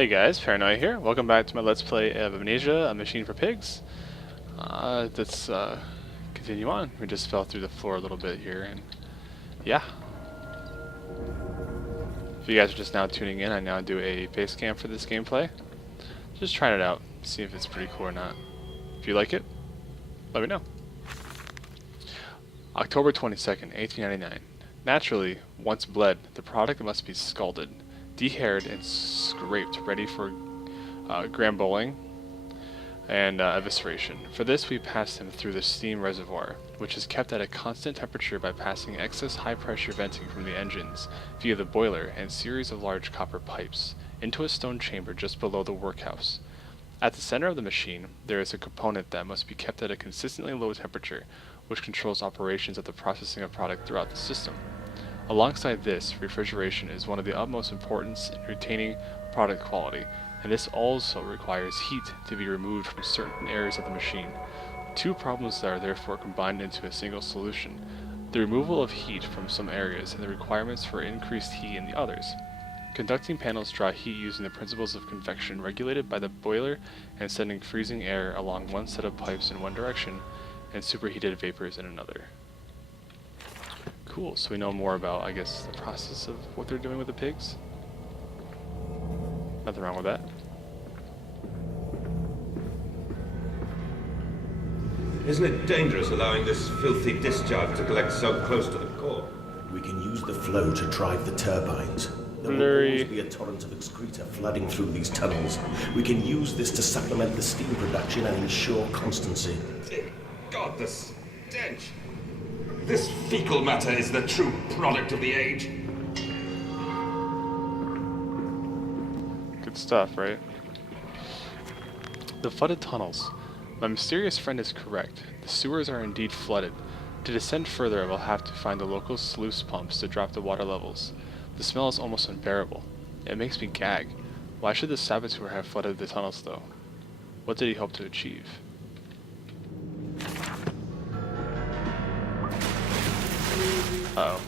Hey guys, Paranoia here. Welcome back to my Let's Play of Amnesia, A Machine for Pigs. Let's continue on. We just fell through the floor a little bit here, and yeah. If you guys are just now tuning in, I now do a face cam for this gameplay. Just trying it out, see if it's pretty cool or not. If you like it, let me know. October 22nd, 1899. Naturally, once bled, the product must be scalded, dehaired, and scraped, ready for gramboling and evisceration. For this, we pass him through the steam reservoir, which is kept at a constant temperature by passing excess high-pressure venting from the engines via the boiler and series of large copper pipes into a stone chamber just below the workhouse. At the center of the machine, there is a component that must be kept at a consistently low temperature, which controls operations of the processing of product throughout the system. Alongside this, refrigeration is one of the utmost importance in retaining product quality, and this also requires heat to be removed from certain areas of the machine. Two problems that are therefore combined into a single solution: the removal of heat from some areas and the requirements for increased heat in the others. Conducting panels draw heat using the principles of convection regulated by the boiler and sending freezing air along one set of pipes in one direction and superheated vapors in another. Cool, so we know more about, I guess, the process of what they're doing with the pigs. Nothing wrong with that. Isn't it dangerous allowing this filthy discharge to collect so close to the core? We can use the flow to drive the turbines. There will Blurry. always be a torrent of excreta flooding through these tunnels. We can use this to supplement the steam production and ensure constancy. God, the stench! This fecal matter is the true product of the age. Good stuff, right? The flooded tunnels. My mysterious friend is correct. The sewers are indeed flooded. To descend further, I will have to find the local sluice pumps to drop the water levels. The smell is almost unbearable. It makes me gag. Why should the saboteur have flooded the tunnels, though? What did he hope to achieve? Uh-oh.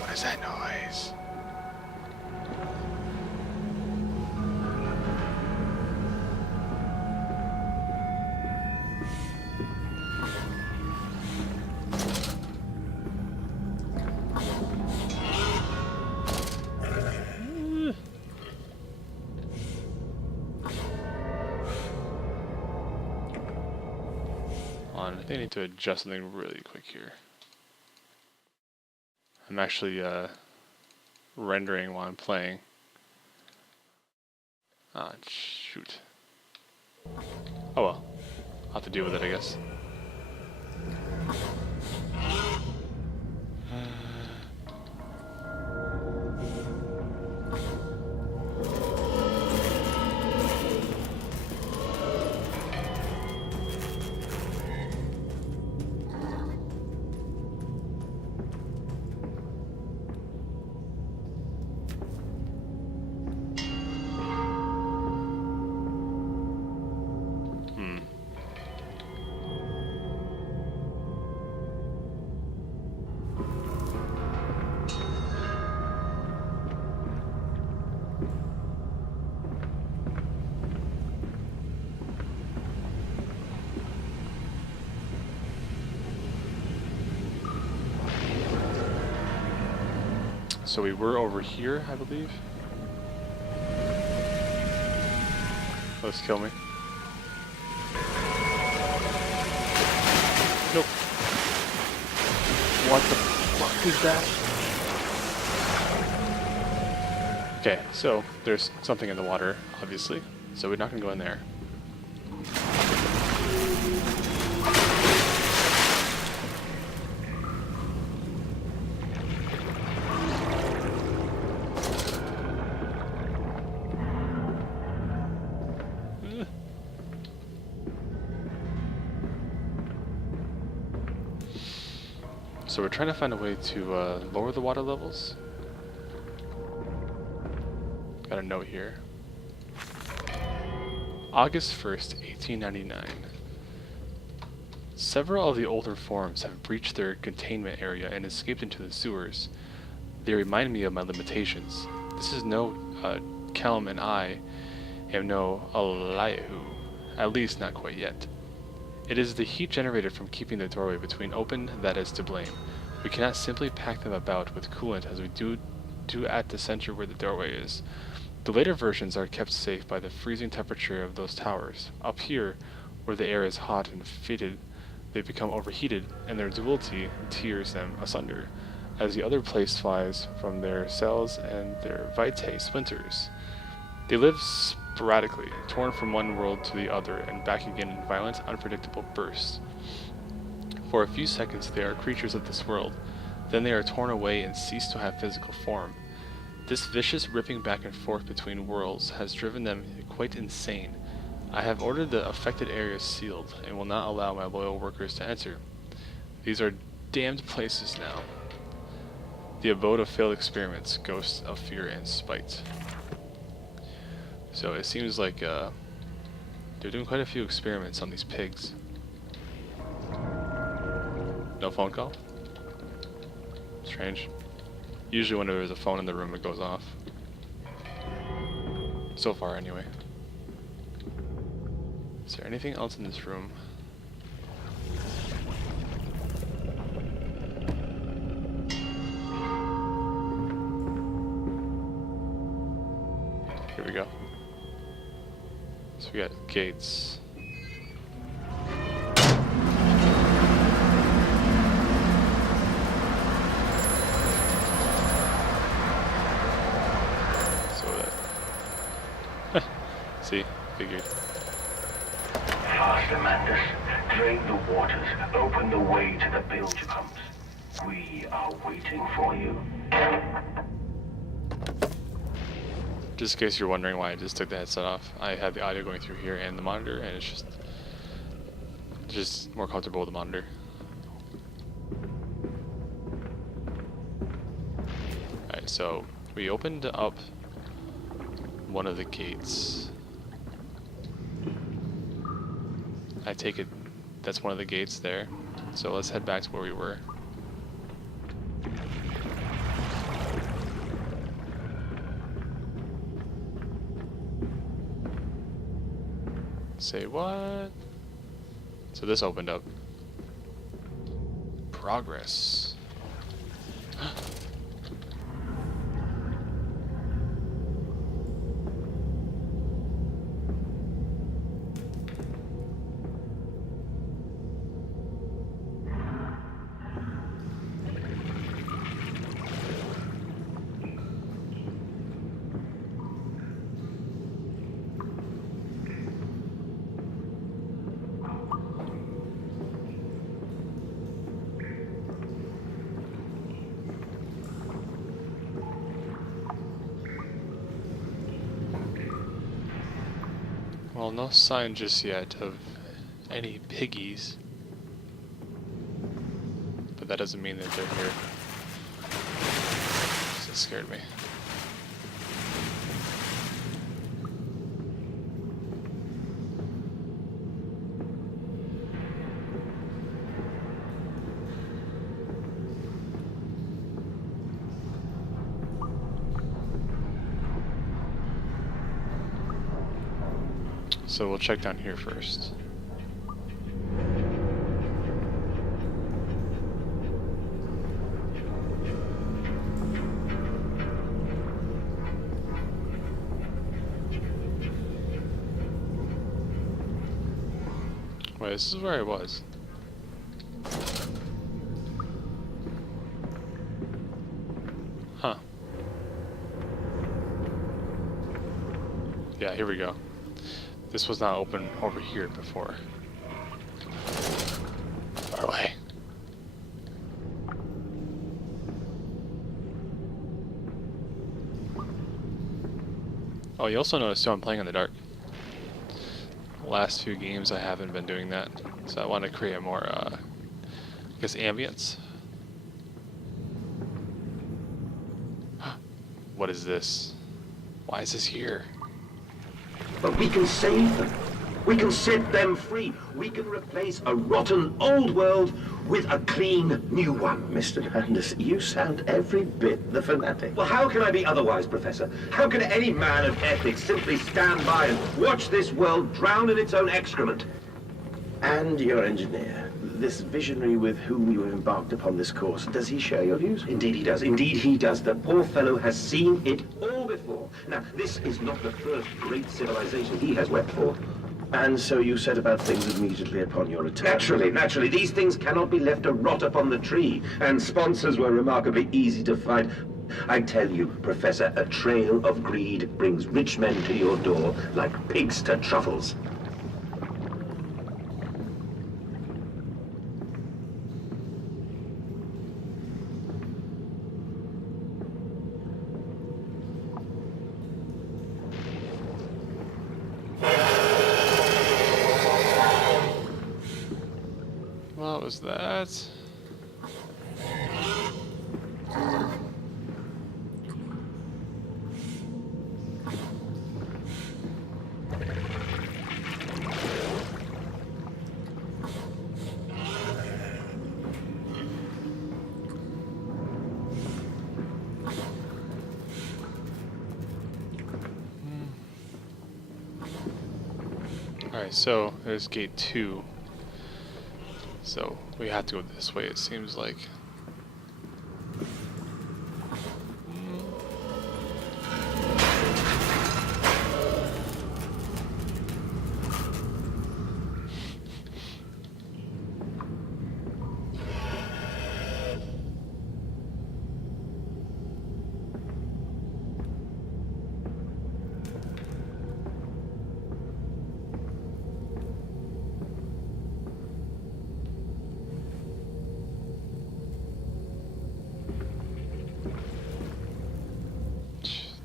What is that noise? I think I need to adjust something really quick here. I'm actually rendering while I'm playing. Ah, shoot. Oh well. I'll have to deal with it, I guess. So we were over here, I believe. Let's kill me. Nope. What the fuck is that? Okay, so there's something in the water, obviously. So we're not gonna go in there. So we're trying to find a way to lower the water levels. Got a note here. August 1st, 1899. Several of the older forms have breached their containment area and escaped into the sewers. They remind me of my limitations. This is no Kelm, and I am no Elihu, at least not quite yet. It is the heat generated from keeping the doorway between open that is to blame. We cannot simply pack them about with coolant as we do at the center where the doorway is. The later versions are kept safe by the freezing temperature of those towers. Up here, where the air is hot and fetid, they become overheated, and their duality tears them asunder, as the other place flies from their cells and their vitae splinters. They live sporadically, torn from one world to the other and back again in violent, unpredictable bursts. For a few seconds they are creatures of this world, then they are torn away and cease to have physical form. This vicious ripping back and forth between worlds has driven them quite insane. I have ordered the affected areas sealed, and will not allow my loyal workers to enter. These are damned places now. The abode of failed experiments, ghosts of fear and spite. So it seems like they're doing quite a few experiments on these pigs. No phone call? Strange. Usually whenever there's a phone in the room, it goes off. So far, anyway. Is there anything else in this room? Here we go. So we got gates. See, figured. Faster, Mandus. Drain the waters. Open the way to the bilge pumps. We are waiting for you. Just in case you're wondering why I just took the headset off, I had the audio going through here and the monitor, and it's just more comfortable with the monitor. Alright, so we opened up one of the gates. I take it that's one of the gates there. So let's head back to where we were. Say what? So this opened up. Progress. Well, no sign just yet of any piggies, but that doesn't mean that they're here. That scared me. So we'll check down here first. Wait, this is where I was. Huh. Yeah, here we go. This was not open over here before. Far away. Oh, you also notice too I'm playing in the dark. The last few games I haven't been doing that, so I want to create a more, I guess, ambience. What is this? Why is this here? But we can save them. We can set them free. We can replace a rotten old world with a clean new one. Mr. Mandus, you sound every bit the fanatic. Well, how can I be otherwise, Professor? How can any man of ethics simply stand by and watch this world drown in its own excrement? And your engineer, this visionary with whom you have embarked upon this course, does he share your views? Indeed he does. Indeed he does. The poor fellow has seen it all before. Now, this is not the first great civilization he has wept for. And so you set about things immediately upon your return? Naturally. These things cannot be left to rot upon the tree. And sponsors were remarkably easy to find. I tell you, Professor, a trail of greed brings rich men to your door like pigs to truffles. What was that? Alright, so there's gate 2. So we have to go this way, it seems like.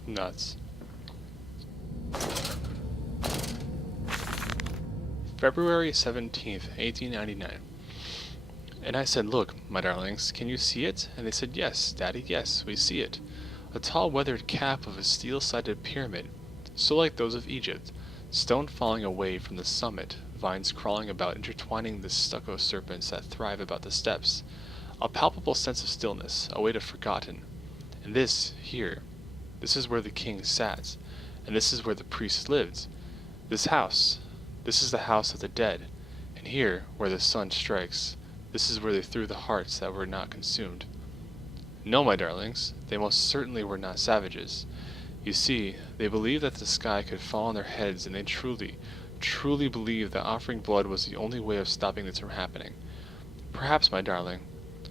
Nuts. February 17th, 1899. And I said, "Look, my darlings, can you see it?" And they said, "Yes, Daddy, yes, we see it. A tall weathered cap of a steel-sided pyramid, so like those of Egypt, stone falling away from the summit, vines crawling about, intertwining the stucco serpents that thrive about the steps. A palpable sense of stillness, a weight of forgotten. And this, here, this is where the king sat, and this is where the priests lived. This is the house of the dead, and here, where the sun strikes, this is where they threw the hearts that were not consumed. No, my darlings, they most certainly were not savages. You see, they believed that the sky could fall on their heads, and they truly, truly believed that offering blood was the only way of stopping this from happening. Perhaps, my darling,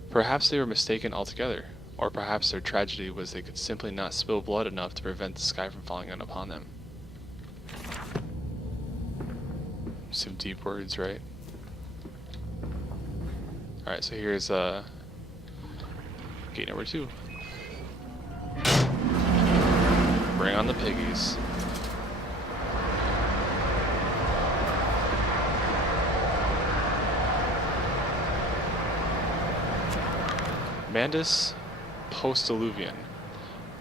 perhaps they were mistaken altogether. Or perhaps their tragedy was they could simply not spill blood enough to prevent the sky from falling in upon them." Some deep words, right? Alright, so here's gate number 2. Bring on the piggies. Mandus Post-Diluvian.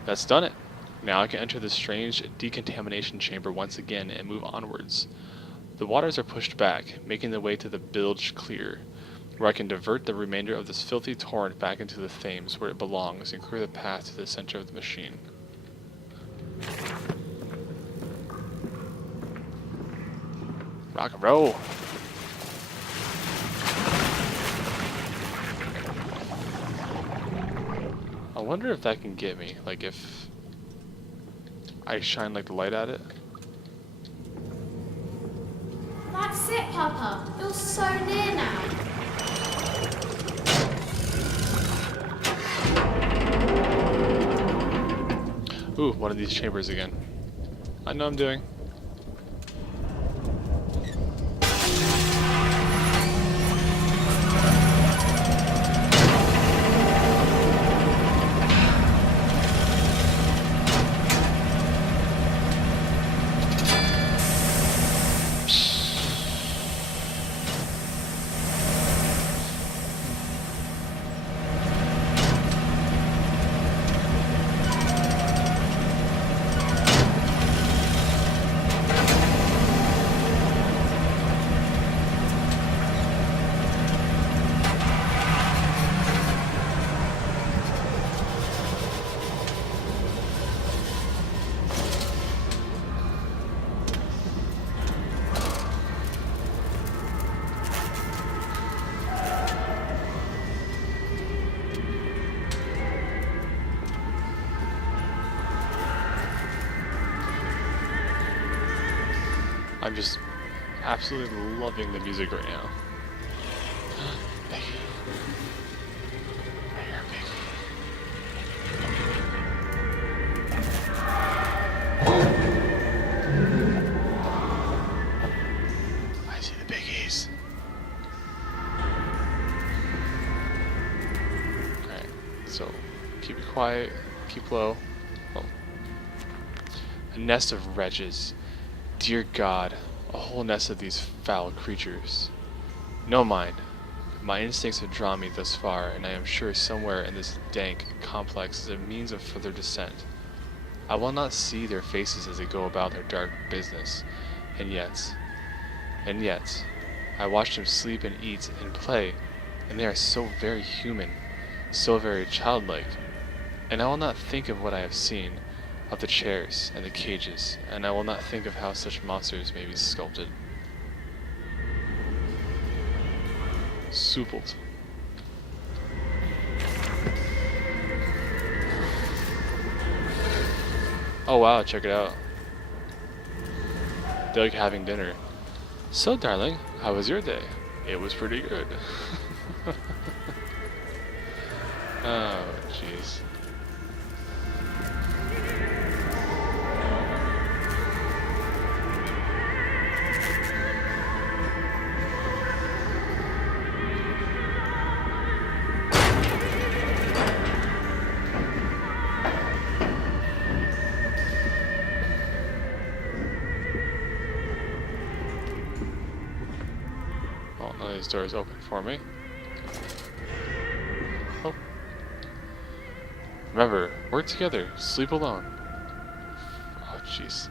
That's done it. Now I can enter the strange decontamination chamber once again and move onwards. The waters are pushed back, making the way to the bilge clear, where I can divert the remainder of this filthy torrent back into the Thames where it belongs and clear the path to the center of the machine. Rock and roll! I wonder if that can get me, like if I shine like the light at it. That's it, Papa. You're so near now. Ooh, one of these chambers again. I know I'm doing. I'm just absolutely loving the music right now. Piggy. I hear Piggy. I see the piggies. Alright, so keep it quiet, keep low. Oh. A nest of wretches. Dear God, a whole nest of these foul creatures. No mind. My instincts have drawn me thus far, and I am sure somewhere in this dank complex is a means of further descent. I will not see their faces as they go about their dark business, and yet, I watch them sleep and eat and play, and they are so very human, so very childlike. And I will not think of what I have seen, of the chairs and the cages, and I will not think of how such monsters may be sculpted. Suppled. Oh wow, check it out. They're like having dinner. So darling, how was your day? It was pretty good. Oh jeez. Well, none of these doors open for me. Oh. Remember, work together, sleep alone. Oh, jeez.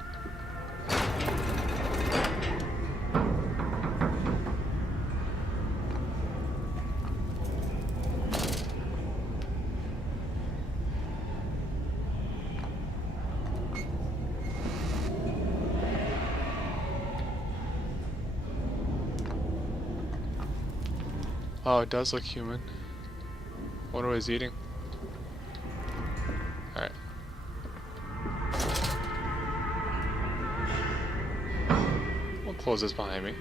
Oh, it does look human. Wonder what he's eating. Alright. We'll close this behind me.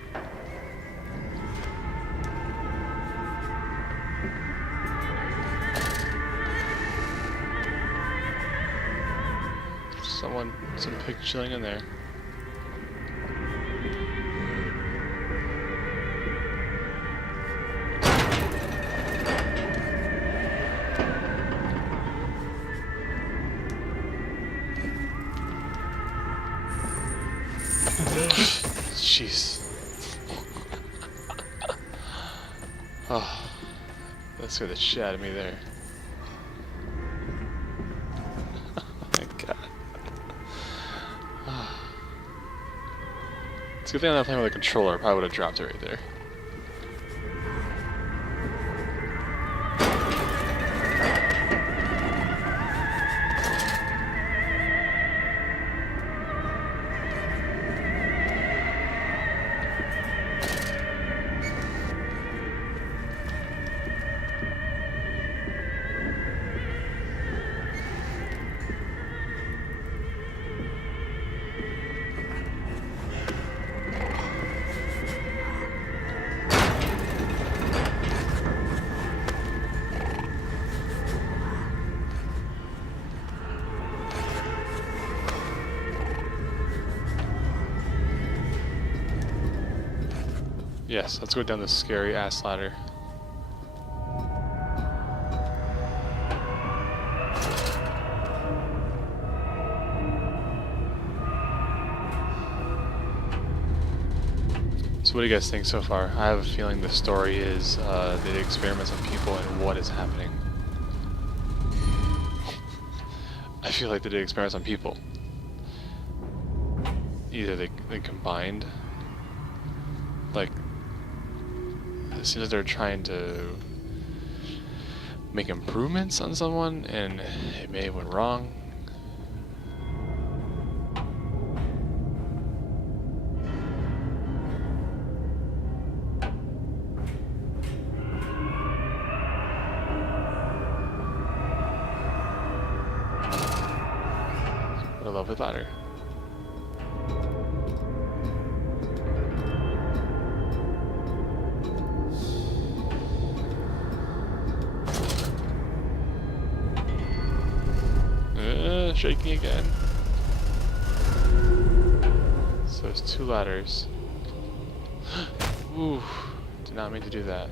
Some pig chilling in there. Jeez. Oh, that scared the shit out of me there. Oh my god. It's a good thing I'm not playing with a controller. I probably would have dropped it right there. Yes, let's go down this scary ass ladder. So what do you guys think so far? I have a feeling the story is the experiments on people and what is happening. I feel like they did experiments on people. Either they combined, like, it seems like they're trying to make improvements on someone and it may have went wrong. What a lovely ladder. shaking again. So there's 2 ladders. Ooh, did not mean to do that.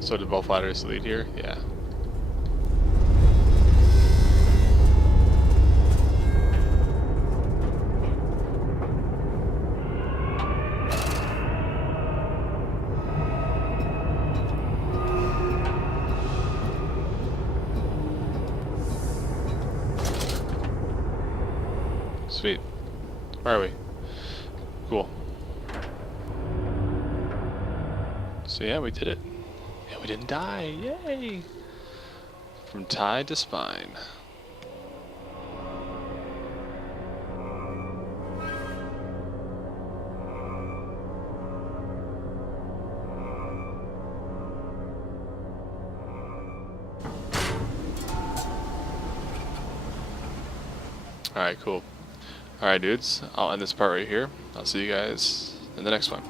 So did both ladders lead here? Yeah. Sweet. Where are we? Cool. So yeah, we did it. Yeah, we didn't die. Yay! From tie to spine. Alright, cool. Alright, dudes. I'll end this part right here. I'll see you guys in the next one.